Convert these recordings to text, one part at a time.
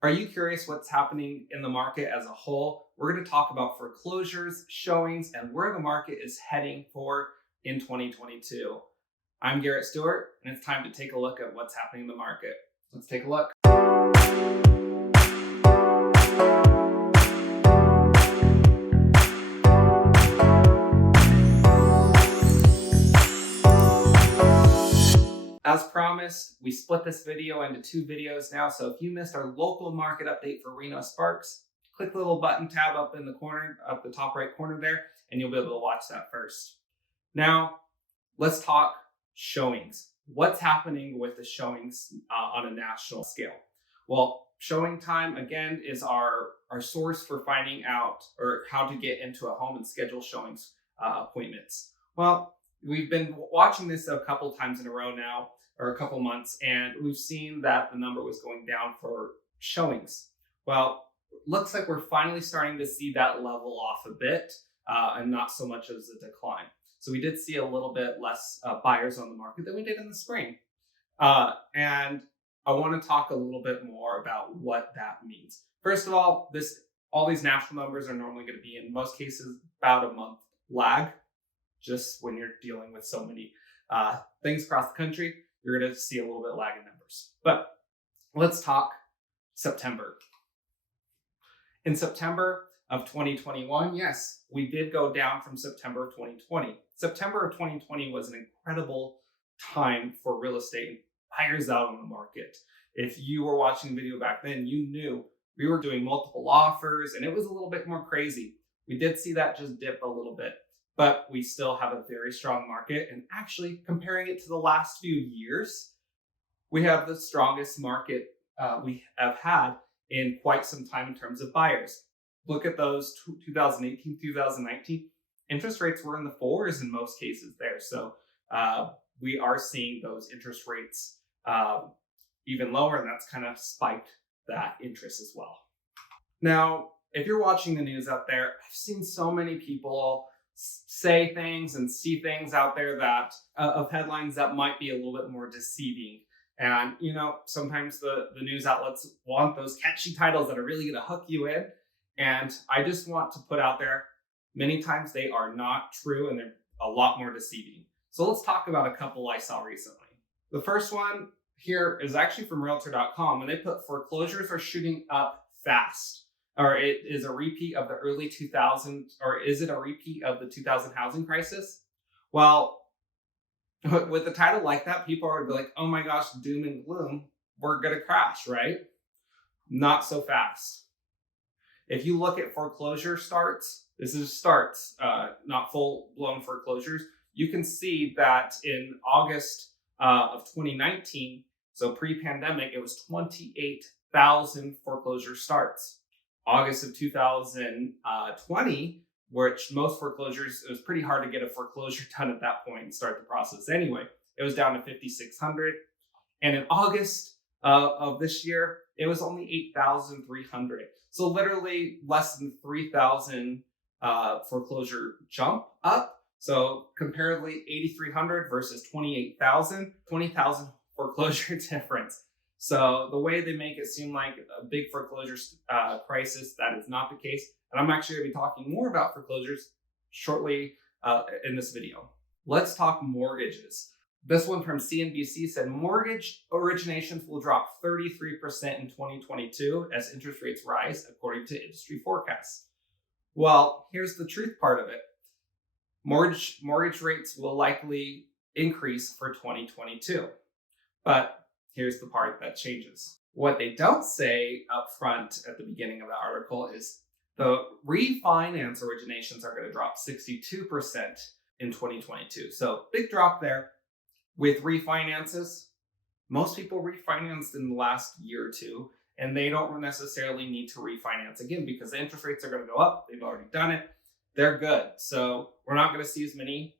Are you curious what's happening in the market as a whole? We're going to talk about foreclosures, showings, and where the market is heading for in 2022. I'm Garrett Stewart, and it's time to take a look at what's happening in the market. Let's take a look. As promised, we split this video into two videos now, so if you missed our local market update for Reno Sparks, click the little button tab up in the corner, up the top right corner there, and you'll be able to watch that first. Now, let's talk showings. What's happening with the showings on a national scale? Well, showing time, again, is our source for finding out or how to get into a home and schedule showings appointments. Well, we've been watching this a couple times in a row now, or a couple months, and we've seen that the number was going down for showings. Well, looks like we're finally starting to see that level off a bit and not so much as a decline. So we did see a little bit less buyers on the market than we did in the spring. And I want to talk a little bit more about what that means. First of all, these national numbers are normally going to be, in most cases, about a month lag. Just when you're dealing with so many things across the country, you're going to see a little bit lag in numbers. But let's talk September. In September of 2021, yes, we did go down from September of 2020. September of 2020 was an incredible time for real estate and buyers out on the market. If you were watching the video back then, you knew we were doing multiple offers and it was a little bit more crazy. We did see that just dip a little bit, but we still have a very strong market. And actually, comparing it to the last few years, we have the strongest market we have had in quite some time in terms of buyers. Look at those 2018, 2019. Interest rates were in the fours in most cases there. So we are seeing those interest rates even lower, and that's kind of spiked that interest as well. Now, if you're watching the news out there, I've seen so many people say things and see things out there that of headlines that might be a little bit more deceiving. And, sometimes the news outlets want those catchy titles that are really going to hook you in. And I just want to put out there, many times they are not true and they're a lot more deceiving. So let's talk about a couple I saw recently. The first one here is actually from Realtor.com, and they put foreclosures are shooting up fast. Or it is a repeat of the early 2000s, or is it a repeat of the 2000 housing crisis? Well, with a title like that, people are like, oh my gosh, doom and gloom, we're going to crash, right? Not so fast. If you look at foreclosure starts, this is starts, not full-blown foreclosures, you can see that in August of 2019, so pre-pandemic, it was 28,000 foreclosure starts. August of 2020, which most foreclosures, it was pretty hard to get a foreclosure done at that point and start the process anyway. It was down to 5,600. And in August of this year, it was only 8,300. So literally less than 3,000 foreclosure jump up. So comparatively, 8,300 versus 28,000, 20,000 foreclosure difference. So the way they make it seem like a big foreclosure crisis, that is not the case. And I'm actually going to be talking more about foreclosures shortly in this video. Let's talk mortgages. This one from CNBC said mortgage originations will drop 33% in 2022 as interest rates rise, according to industry forecasts. Well, here's the truth part of it. Mortgage rates will likely increase for 2022. But here's the part that changes. What they don't say up front at the beginning of the article is the refinance originations are going to drop 62% in 2022. So big drop there. With refinances, most people refinanced in the last year or two, and they don't necessarily need to refinance again because the interest rates are going to go up. They've already done it. They're good. So we're not going to see as many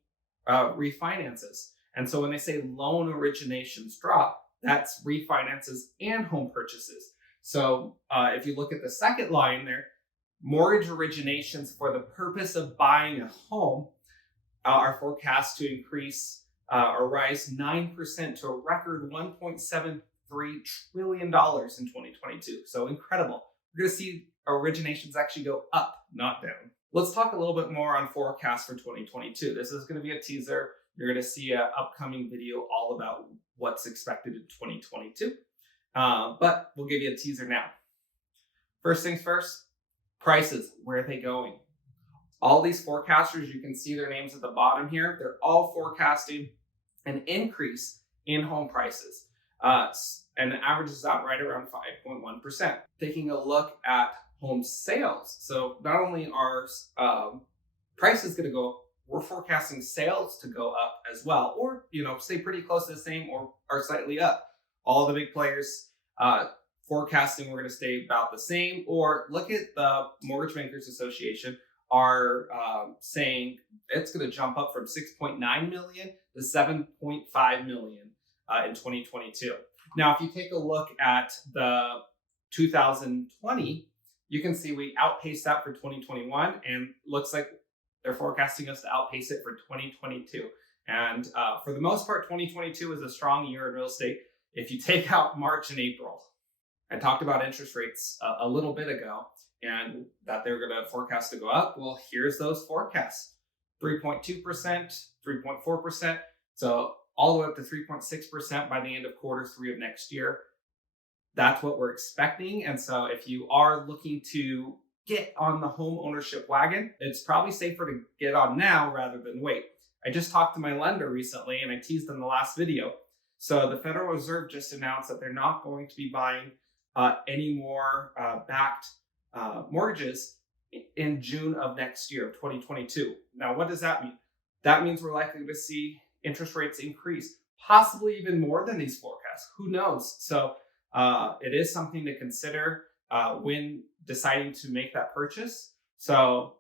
refinances. And so when they say loan originations drop, that's refinances and home purchases. So if you look at the second line there, mortgage originations for the purpose of buying a home are forecast to increase or rise 9% to a record trillion in 2022. So incredible. We're going to see originations actually go up, not down. Let's talk a little bit more on forecast for 2022. This is going to be a teaser. You're going to see an upcoming video all about what's expected in 2022. But we'll give you a teaser now. First things first, prices. Where are they going? All these forecasters, you can see their names at the bottom here. They're all forecasting an increase in home prices. And the average is out right around 5.1%. Taking a look at home sales. So not only are prices going to go up, we're forecasting sales to go up as well, or stay pretty close to the same or are slightly up. All the big players forecasting we're going to stay about the same, or look at the Mortgage Bankers Association are saying it's going to jump up from 6.9 million to 7.5 million in 2022. Now, if you take a look at the 2020, you can see we outpaced that for 2021, and looks like they're forecasting us to outpace it for 2022. And for the most part, 2022 is a strong year in real estate. If you take out March and April, I talked about interest rates a little bit ago, and that they're going to forecast to go up. Well, here's those forecasts: 3.2%, 3.4%. So all the way up to 3.6% by the end of Q3 of next year. That's what we're expecting. And so if you are looking to get on the home ownership wagon, it's probably safer to get on now rather than wait. I just talked to my lender recently, and I teased in the last video. So the Federal Reserve just announced that they're not going to be buying any more backed mortgages in June of next year, 2022. Now, what does that mean? That means we're likely to see interest rates increase, possibly even more than these forecasts. Who knows? So it is something to consider when deciding to make that purchase. So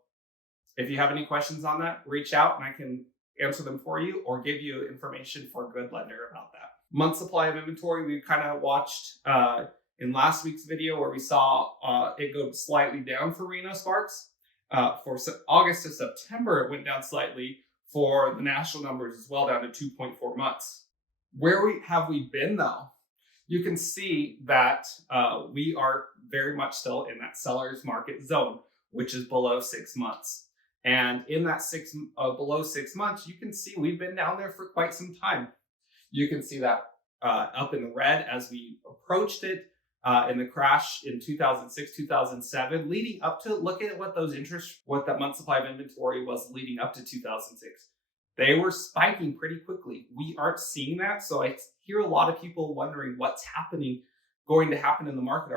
if you have any questions on that, reach out and I can answer them for you or give you information for a good lender about that. Month supply of inventory, we kind of watched in last week's video where we saw it go slightly down for Reno Sparks. For August to September, it went down slightly for the national numbers as well, down to 2.4 months. Where have we been though? You can see that we are very much still in that seller's market zone, which is below 6 months. And in that below 6 months, you can see we've been down there for quite some time. You can see that up in the red as we approached it in the crash in 2006, 2007, leading up to, look at what that month supply of inventory was leading up to 2006. They were spiking pretty quickly. We aren't seeing that. So I hear a lot of people wondering what's going to happen in the market.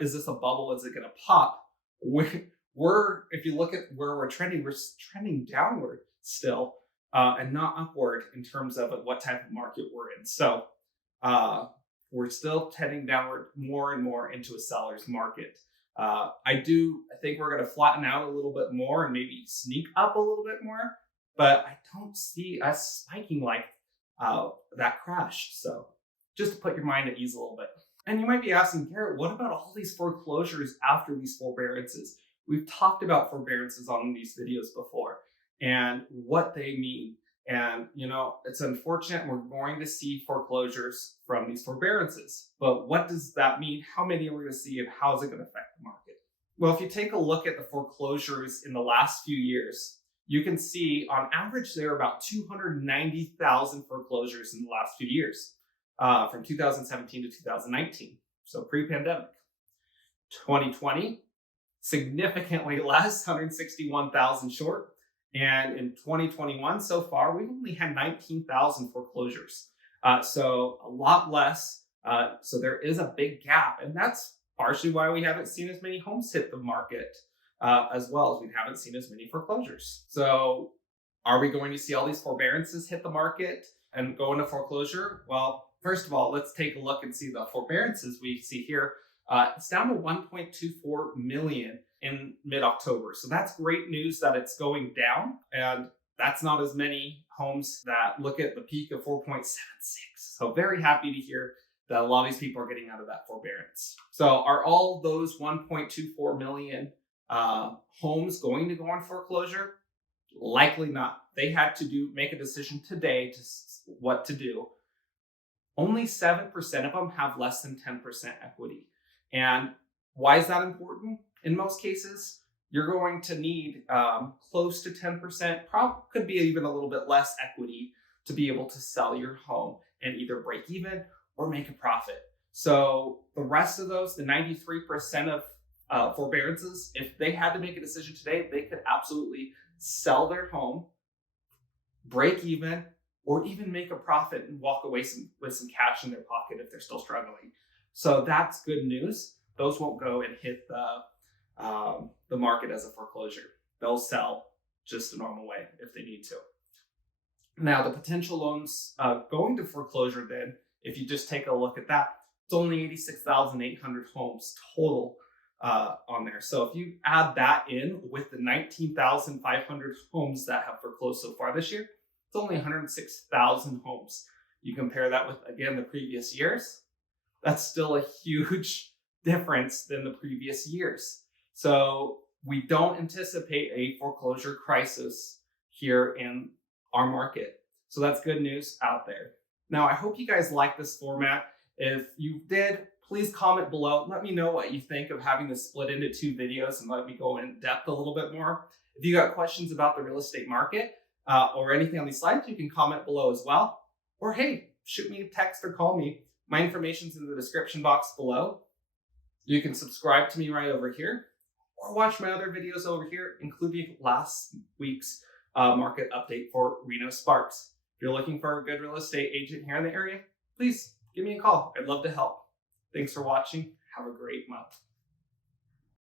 Is this a bubble? Is it going to pop? If you look at where we're trending downward still, and not upward in terms of what type of market we're in. So we're still heading downward more and more into a seller's market. I think we're going to flatten out a little bit more and maybe sneak up a little bit more, but I don't see us spiking like that crash. So just to put your mind at ease a little bit. And you might be asking, Garrett, what about all these foreclosures after these forbearances? We've talked about forbearances on these videos before and what they mean. And, it's unfortunate we're going to see foreclosures from these forbearances. But what does that mean? How many are we going to see and how is it going to affect the market? Well, if you take a look at the foreclosures in the last few years, you can see on average there are about 290,000 foreclosures in the last few years, from 2017 to 2019, so pre-pandemic. 2020, significantly less, 161,000 short. And in 2021, so far, we've only had 19,000 foreclosures. So a lot less. So there is a big gap. And that's partially why we haven't seen as many homes hit the market, as well as we haven't seen as many foreclosures. So are we going to see all these forbearances hit the market and go into foreclosure? Well, first of all, let's take a look and see the forbearances we see here. It's down to 1.24 million in mid-October. So that's great news that it's going down. And that's not as many homes that look at the peak of 4.76. So very happy to hear that a lot of these people are getting out of that forbearance. So are all those 1.24 million homes going to go on foreclosure? Likely not. They had to make a decision today to what to do. only 7% of them have less than 10% equity. And why is that important? In most cases, you're going to need close to 10%, could be even a little bit less equity to be able to sell your home and either break even or make a profit. So the rest of those, the 93% of forbearances, if they had to make a decision today, they could absolutely sell their home, break even, or even make a profit and walk away with some cash in their pocket if they're still struggling. So that's good news. Those won't go and hit the market as a foreclosure. They'll sell just a normal way if they need to. Now, the potential loans going to foreclosure then, if you just take a look at that, it's only 86,800 homes total on there. So if you add that in with the 19,500 homes that have foreclosed so far this year, it's only 106,000 homes. You compare that with, again, the previous years, that's still a huge difference than the previous years. So we don't anticipate a foreclosure crisis here in our market. So that's good news out there. Now, I hope you guys like this format. If you did, please comment below. Let me know what you think of having this split into 2 videos and let me go in depth a little bit more. If you got questions about the real estate market or anything on these slides, you can comment below as well. Or hey, shoot me a text or call me. My information's in the description box below. You can subscribe to me right over here or watch my other videos over here, including last week's market update for Reno Sparks. If you're looking for a good real estate agent here in the area, please give me a call. I'd love to help. Thanks for watching. Have a great month.